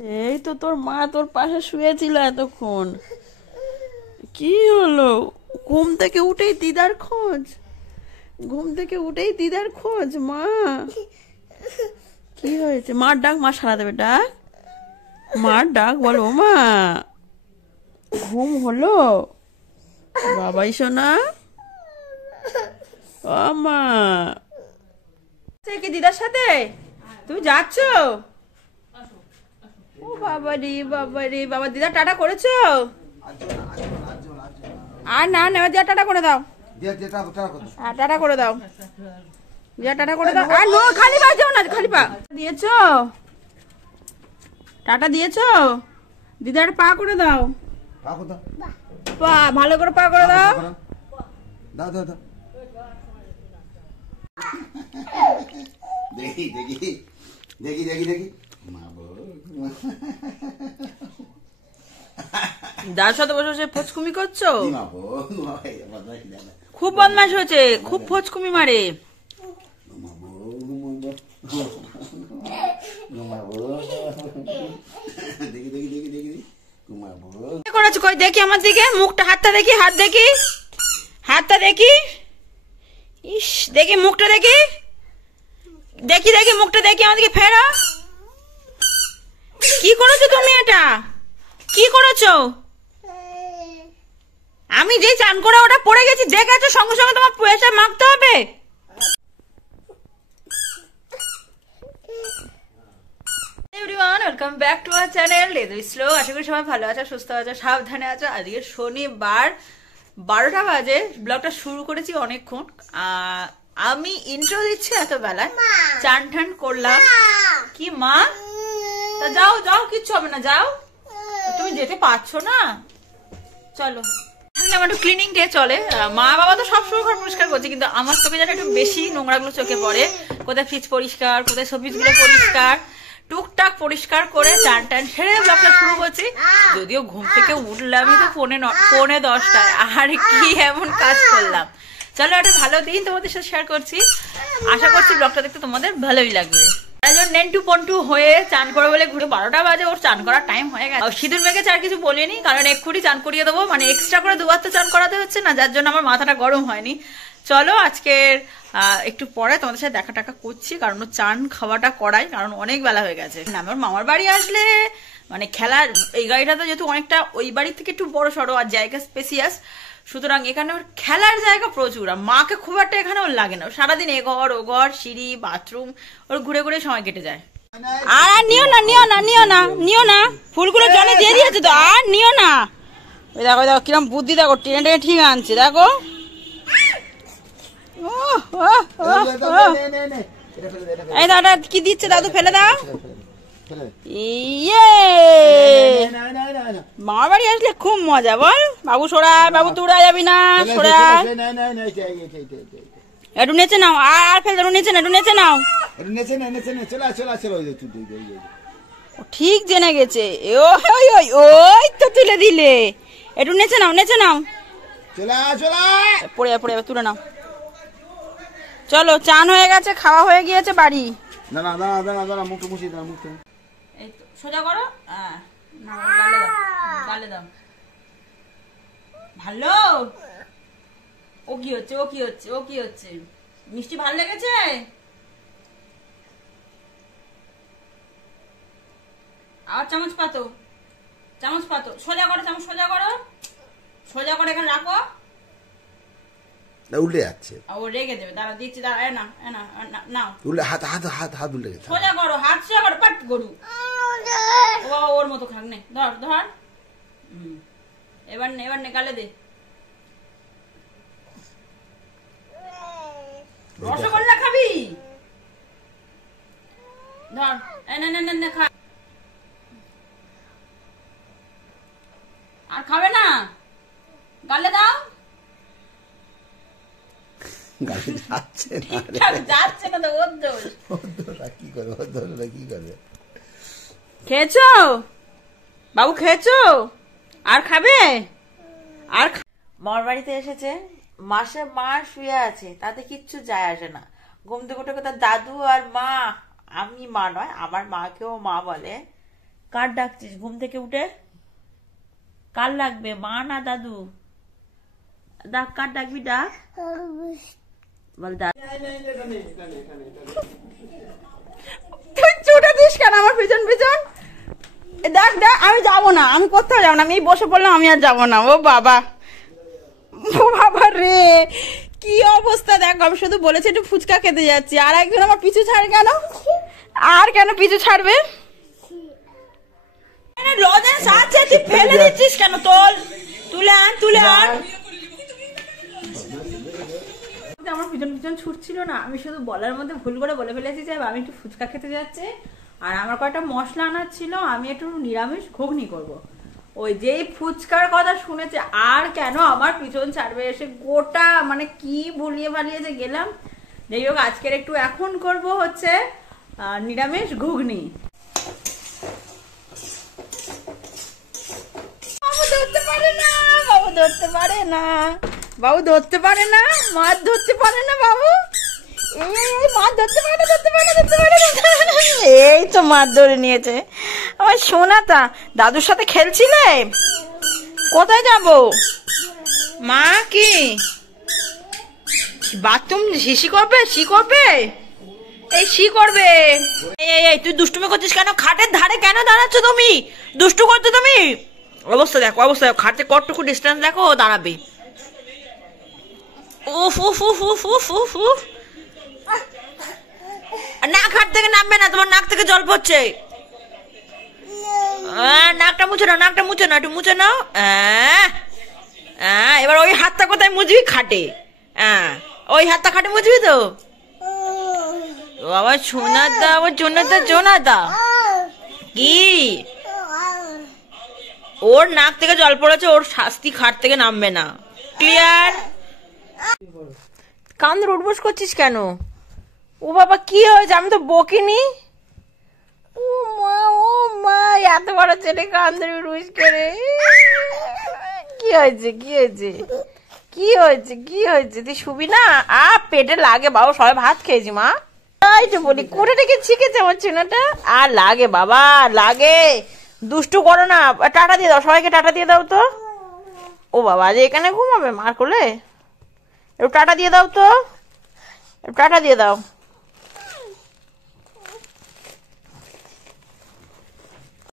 এই তো তোর মা তোর পাশে শুয়েছিল এতক্ষণ। কি হলো? ঘুম থেকে উঠেই দিদার খোঁজ? ঘুম থেকে উঠেই দিদার খোঁজ? মা কি হয়েছে? মার ডাক, মা সারা দেবে। ডাক, মার ডাক, বলো মা। ঘুম হলো? বাবাই সোনা, ও মা। কি দিদার সাথে তুমি যাচ্ছ? ও বাবা রে বাবা রে বাবা, দিদা টাটা করেছো? আর না না, দিদা টাটা করে দাও। টাটা করে দাও, দিদা টাটা করে দাও। আর নো, খালি পা যাও না, খালি পা দিয়েছো? টাটা দিয়েছো? দিদার পা করে দাও, পা ভালো করে পা করে দাও। দেখি দেখি দেখি দেখি দেখি দার সাথে বসে বসে ফচকুমি করছো? খুব বদমাশ হয়েছে, খুব ফচকুমি মারে। করেছো কই দেখি আমার দিকে, মুখটা, হাতটা দেখি, হাত দেখি, হাতটা দেখি। ইস, দেখি মুখটা দেখি, দেখি দেখি মুখটা দেখি, আমাদেরকে ফেরো। কি করেছো তুমি? এটা কি করেছো? আমি যে চান করে ওটা পড়ে গেছি, দেখেছো? সঙ্গে সঙ্গে তোমার পয়সা মাখতে হবে। Everyone, welcome back to our channel লেদু স্লো। আশা করি সবাই ভালো আছো, সুস্থ আছো, সাবধানে আছো। আজকে শনিবার 12টা বাজে, ব্লগটা শুরু করেছি অনেকক্ষণ। আমি ইন্ট্রো দিচ্ছি এত বেলায়, চান ঠান করলাম। কি মা? তা যাও যাও, কিচ্ছু হবে না, যাও। তুমি যেতে পারছো না? চলো। আমার একটু ক্লিনিং ডে চলে। মা বাবা তো সবসময় ঘর পরিষ্কার করছে, কিন্তু আমার চোখে যেন একটু বেশি নোংরাগুলো চোখে পড়ে। কোথায় ফ্রিজ পরিষ্কার, কোথায় শোপিস গুলো পরিষ্কার, টুকটাক পরিষ্কার করে চান টান সেরে ব্লগটা শুরু করছি। যদিও ঘুম থেকে উঠলামই তো 9:45টায়, আর কি এমন কাজ করলাম। চলো, একটা ভালো দিন তোমাদের সাথে শেয়ার করছি। আশা করছি ব্লগটা দেখতে তোমাদের ভালোই লাগবে। নেন্টু পন্টু হয়ে চান করে বলে ঘুরে 12টা বাজে, ওর চান করার টাইম হয়ে গেছে। সিঁদুর মেখেছে, আর কিছু বলিনি, কারণ এক্ষুনি চান করিয়ে দেবো। মানে এক্সট্রা করে দুবার তো চান করাতে হচ্ছে না, যার জন্য আমার মাথাটা গরম হয়নি। চলো, আজকের একটু পরে তোমাদের সাথে দেখা টাকা করছি, কারণ চান খাওয়াটা করাই, কারণ অনেক বেলা হয়ে গেছে। আমার মামার বাড়ি আসলে মানে খেলার, এই গাড়িটাতে যেহেতু অনেকটা ওই বাড়ির থেকে একটু বড় সড়ো আর জায়গা স্পেসিয়াস, সুতরাং এখানে ওর খেলার জায়গা প্রচুর। আর মাকে খুব একটা এখানে ওর লাগে না, সারাদিন এ ঘর ও ঘর, সিঁড়ি, বাথরুম, ওর ঘুরে ঘুরে সময় কেটে যায়। আর নিও না, নিও না, নিও না, নিও না, ফুলগুলো জলে দিয়ে দিয়েছে তো, আর নিও না। ওই দেখো দেখো কিরম বুদ্ধি, দেখো টেনে টেনে ঠিক আনছে, দেখো। এই দাদা কি দিচ্ছে, দাদু ফেলে দাও। ইয়ে, মামার বাড়ি আসলে খুব মজা, বল। বাবু সরাই, বাবু তুড়া যাবি না, সরাই। একটু নেচে নাও, আর ফেলে দাও, নেচে না, একটু নেচে নাও। ঠিক জেনে গেছে, ওই তো তুলে দিলে। একটু নেচে নাও, নেচে নাও, পড়ে পড়ে তুলে নাও। চলো, চান হয়ে গেছে, খাওয়া হয়ে গিয়েছে, বাড়ি। সোজা করো, গালে দাও। ভালো। ও কি হচ্ছে, ও কি হচ্ছে, ও কি হচ্ছে? মিষ্টি ভালো লেগেছে? আর চামচ পাতো, চামচ পাতো, সোজা করো, চামচ সোজা করো, সোজা করে এখানে রাখো। উল্টে যাচ্ছে, ও রেগে দেবে, দাঁড়া দিচ্ছি, দাঁড়া। না না, নাও, উল্টে হাত হাত হাত হাত উল্টে গেছে। সোজা করো, হাত সোজা করো, পাট গরু। ও ওর মতো খাক, নে ধর ধর। এবার নে, এবার নে, গালে দে। রসগোল্লা খাবি? ধর, নে খা। আর খাবে না? গালে দাও। গালে যাচ্ছে না, যাচ্ছে না তো, ওর দোষ। কি করবে, ওর দোষটা কি করবে? খেয়েছো বাবু, খেয়েছো? আর খাবে? আর মামার বাড়িতে এসেছে, মাসে মা শুয়ে আছে, তাতে কিচ্ছু যায় আসে না। ঘুম থেকে উঠে কোথাও দাদু আর মা, আমি মা নয়, আমার মাকেও মা বলে, কার ডাকছিস ঘুম থেকে উঠে? কার লাগবে, মা না দাদু? ডাক, কার ডাকবি, ডাক বল, ডাক। তুই ছুটে দিস কেন আমার পিছন পিছন? দেখ দেখ, আমি যাবো না, আমি কোথাও যাবো না, আমি বসে পড়লাম, আমি আর যাবো না। ও বাবা, ও বাবা রে, কি অবস্থা দেখো। আমি শুধু বলেছি একটু ফুচকা খেতে যাচ্ছি, আর একজন আমার পিছু ছাড়ে কেন? আর কেন পিছু ছাড়বে? লজেন্স আছে, তুই ফেলে দিচ্ছিস কেন? তোল, তুলে আন, তুলে আন। আমার পিছন পিছন ছুটছিল না, আমি শুধু বলার মধ্যে ভুল করে বলে ফেলেছি যে আমি একটু ফুচকা খেতে যাচ্ছি, আর আমার কয়েকটা মশলা আনার ছিল, আমি একটু নিরামিষ ঘুগনি করব। ওই যেই ফুচকার কথা শুনেছে, আর কেন আমার পিছন ছাড়বে এসে? গোটা মানে কি ভুলিয়ে ভালিয়ে যে গেলাম। যাই হোক, আজকের একটু এখন করব হচ্ছে নিরামিষ ঘুগনি। বাবু ধরতে পারে না, বাবু ধরতে পারে না, বাবু ধরতে পারে না, মাছ ধরতে পারে না বাবু। এই মাছ ধরতে পারে, ধরতে পারে, ধরতে পারে। এই তো মাছ ধরে নিয়েছে আমার সোনাটা। দাদুর সাথে খেলছিলে? কোথায় যাব? মা কি বাথরুম শিশি করবে? শি করবে? এই শি করবে। এই এই তুই দুষ্টুমি করছিস কেন? খাটের ধারে কেন দাঁড়াচ্ছ তুমি? দুষ্টু করছো তুমি? অবস্থা দেখো, অবস্থা দেখো, খাটে কতটুকু ডিস্টেন্স দেখো, ও দাঁড়াবে। উফ উফ উফ উফ উফ উফ উফ। না, খাট থেকে নামবে না, তোমার নাক থেকে জল পড়ছে। নাকটা মুছে নাও, নাকটা মুছে নাও, একটু মুছে নাও। এবার ওই হাতটা কোথায় মুছবি? খাটে। ওই হাতটা খাটে মুছবি তো? বাবা সোনাদা, আমার সোনাদা, সোনাদা কি? ওর নাক থেকে জল পড়েছে, ওর শাস্তি খাট থেকে নামবে না। ক্লিয়ার? কান্দ উঠবোস করছিস কেন? ও বাবা কি হয়েছে? আমি তো বকিনি। ও মা, ও মা, এত বড় ছেলে কান্দ উঠবোস করে। কি হয়েছে, কি হয়েছে, কি হয়েছে, কি হয়েছে? তুই শুবি না? পেটে লাগে বাবা, সবাই ভাত খেয়েছি মা, তাই তো বলি। করে রেখে শিখেছে আমার ছেলেটা। আর লাগে বাবা, লাগে। দুষ্টু করো না। টাটা দিয়ে দাও, সবাইকে টাটা দিয়ে দাও তো। ও বাবা, আজ এখানে ঘুমাবে মার কোলে? একটু টাটা দিয়ে দাও তো, টাটা দিয়ে দাও।